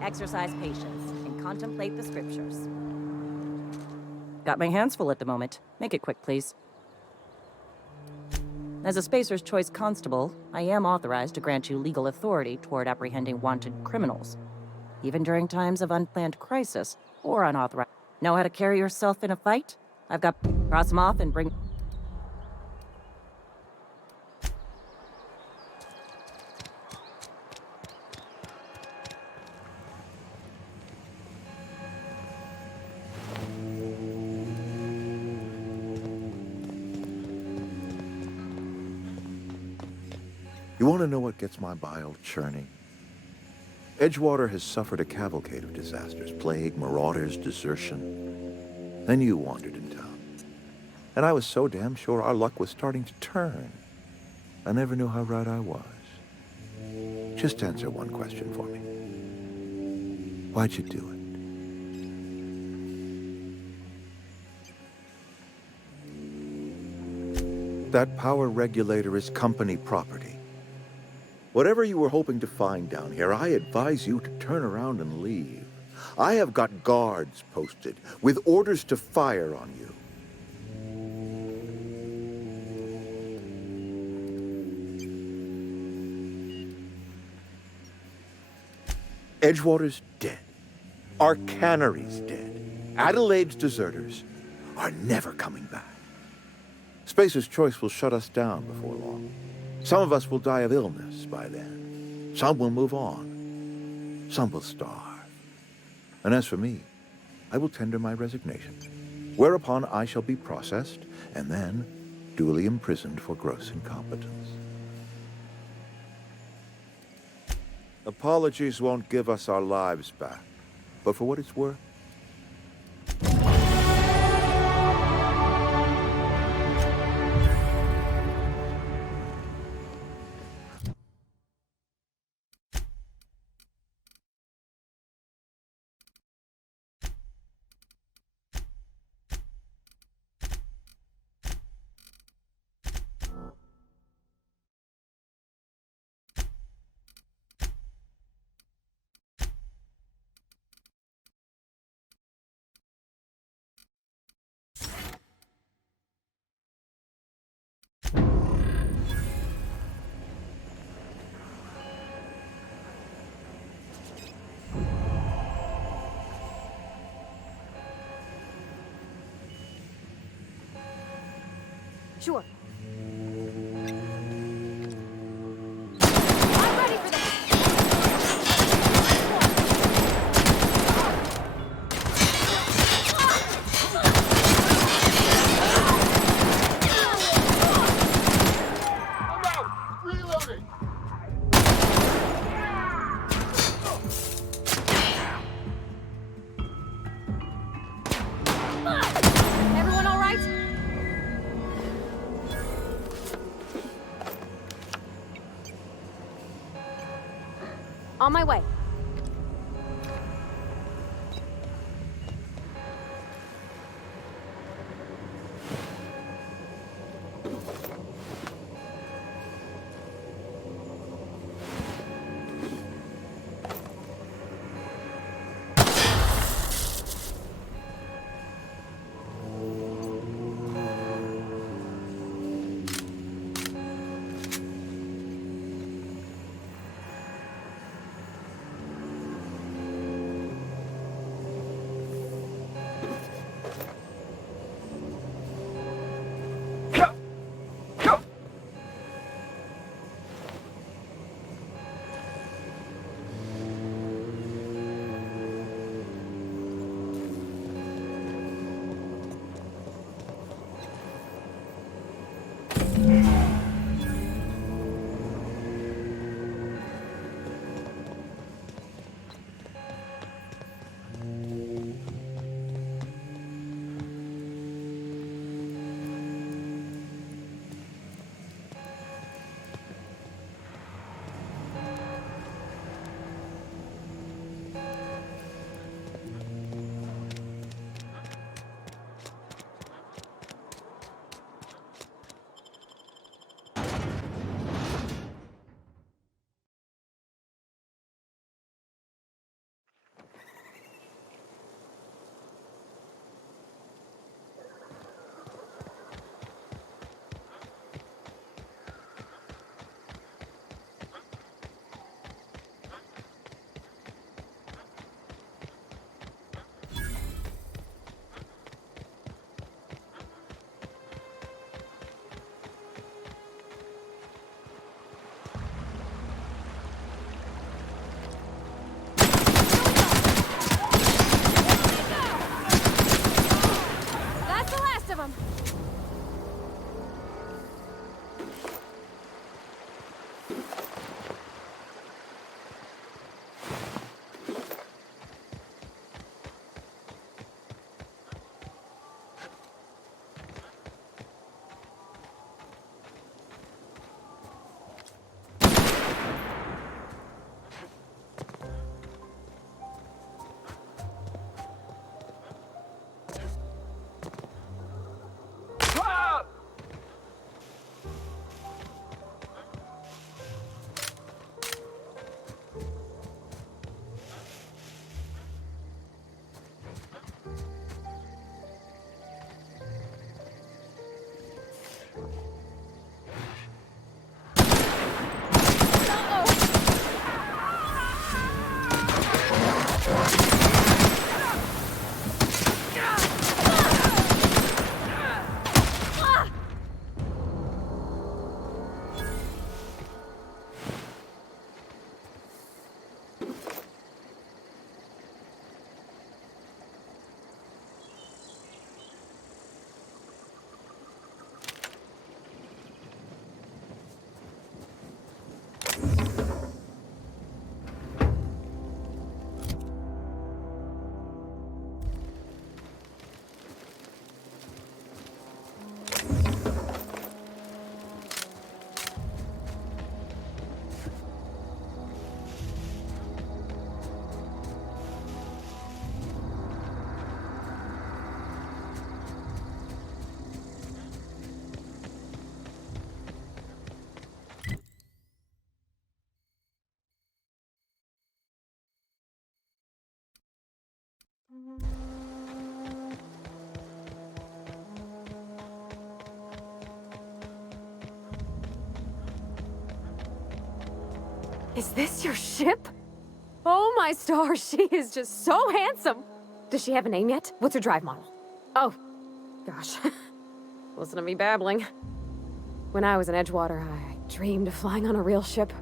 Exercise patience and contemplate the scriptures. Got my hands full at the moment. Make it quick, please. As a Spacer's Choice constable, I am authorized to grant you legal authority toward apprehending wanted criminals, even during times of unplanned crisis or unauthorized. Know how to carry yourself in a fight? I've got cross them off and bring... You want to know what gets my bile churning? Edgewater has suffered a cavalcade of disasters, plague, marauders, desertion. Then you wandered in town. And I was so damn sure our luck was starting to turn. I never knew how right I was. Just answer one question for me. Why'd you do it? That power regulator is company property. Whatever you were hoping to find down here, I advise you to turn around and leave. I have got guards posted with orders to fire on you. Edgewater's dead. Our cannery's dead. Adelaide's deserters are never coming back. Spacer's Choice will shut us down before long. Some of us will die of illness by then. Some will move on. Some will starve. And as for me, I will tender my resignation, whereupon I shall be processed and then duly imprisoned for gross incompetence. Apologies won't give us our lives back, but for what it's worth, Sure. Everyone all right? On my way. Is this your ship? Oh my stars, she is just so handsome! Does she have a name yet? What's her drive model? Oh, gosh. Listen to me babbling. When I was in Edgewater, I dreamed of flying on a real ship,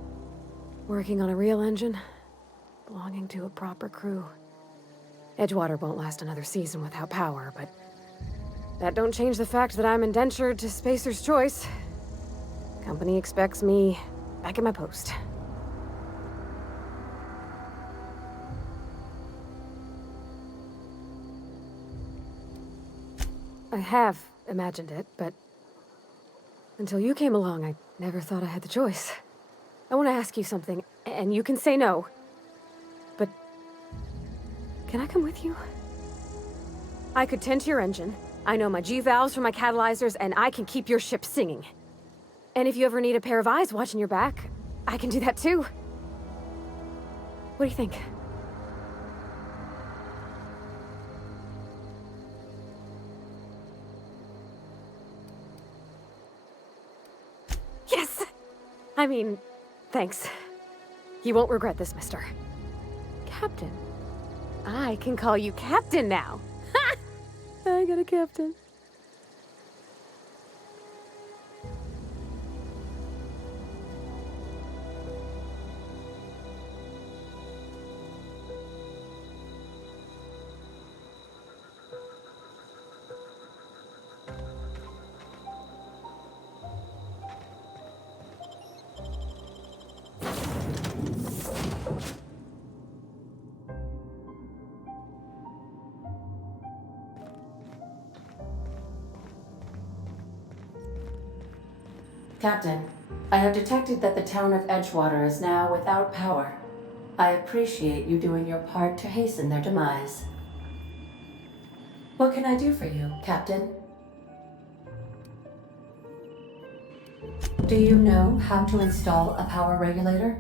working on a real engine, belonging to a proper crew. Edgewater won't last another season without power, but that don't change the fact that I'm indentured to Spacer's Choice. Company expects me back at my post. I have imagined it, but until you came along, I never thought I had the choice. I want to ask you something, and you can say no. But can I come with you? I could tend to your engine. I know my G-valves from my catalyzers, and I can keep your ship singing. And if you ever need a pair of eyes watching your back, I can do that too. What do you think? Yes! I mean, thanks. You won't regret this, mister. Captain. I can call you Captain now. Ha! I got a captain. Captain, I have detected that the town of Edgewater is now without power. I appreciate you doing your part to hasten their demise. What can I do for you, Captain? Do you know how to install a power regulator?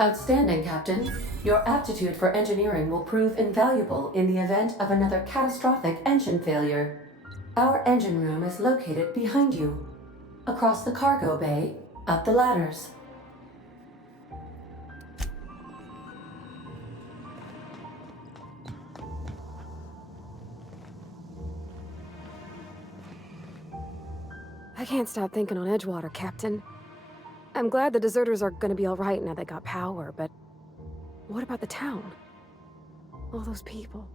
Outstanding, Captain. Your aptitude for engineering will prove invaluable in the event of another catastrophic engine failure. Our engine room is located behind you, across the cargo bay, up the ladders. I can't stop thinking on Edgewater, Captain. I'm glad the deserters are gonna be all right now they got power, but what about the town? All those people.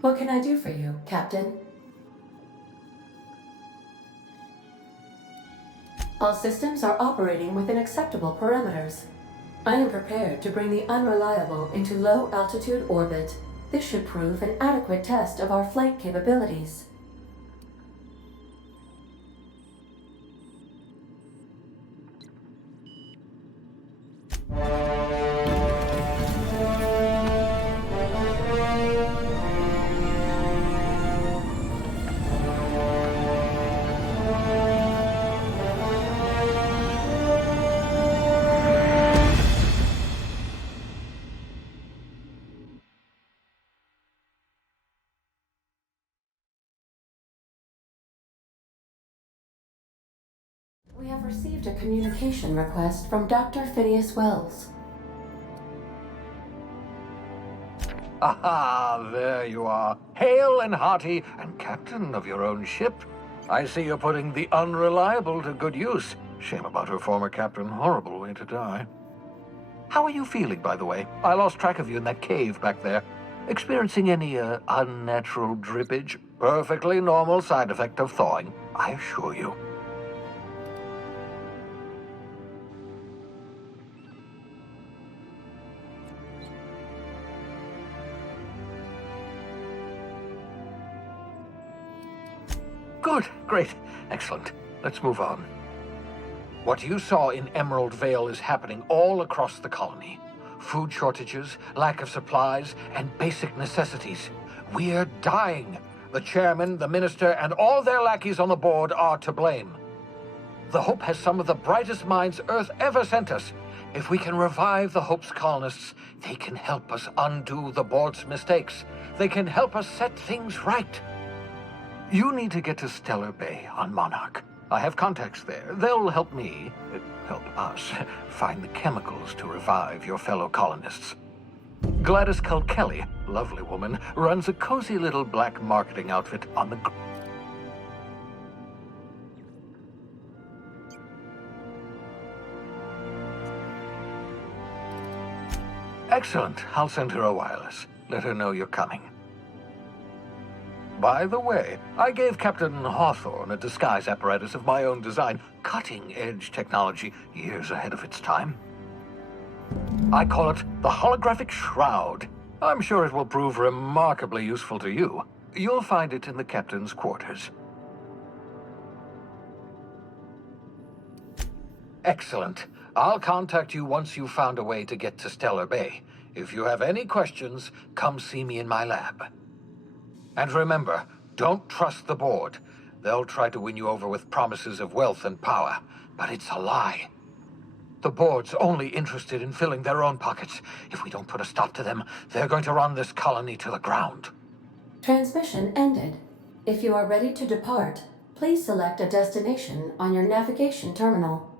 What can I do for you, Captain? All systems are operating within acceptable parameters. I am prepared to bring the unreliable into low-altitude orbit. This should prove an adequate test of our flight capabilities. We have received a communication request from Dr. Phineas Wells. Aha, there you are. Hale and hearty, and captain of your own ship. I see you're putting the unreliable to good use. Shame about her former captain. Horrible way to die. How are you feeling, by the way? I lost track of you in that cave back there. Experiencing any unnatural drippage? Perfectly normal side effect of thawing, I assure you. Good, great, excellent. Let's move on. What you saw in Emerald Vale is happening all across the colony. Food shortages, lack of supplies, and basic necessities. We're dying. The chairman, the minister, and all their lackeys on the board are to blame. The Hope has some of the brightest minds Earth ever sent us. If we can revive the Hope's colonists, they can help us undo the board's mistakes. They can help us set things right. You need to get to Stellar Bay on Monarch. I have contacts there. They'll help me, help us, find the chemicals to revive your fellow colonists. Gladys Kelly, lovely woman, runs a cozy little black marketing outfit on the... Excellent. I'll send her a wireless. Let her know you're coming. By the way, I gave Captain Hawthorne a disguise apparatus of my own design, cutting-edge technology years ahead of its time. I call it the Holographic Shroud. I'm sure it will prove remarkably useful to you. You'll find it in the captain's quarters. Excellent. I'll contact you once you've found a way to get to Stellar Bay. If you have any questions, come see me in my lab. And remember, don't trust the board. They'll try to win you over with promises of wealth and power, but it's a lie. The board's only interested in filling their own pockets. If we don't put a stop to them, they're going to run this colony to the ground. Transmission ended. If you are ready to depart, please select a destination on your navigation terminal.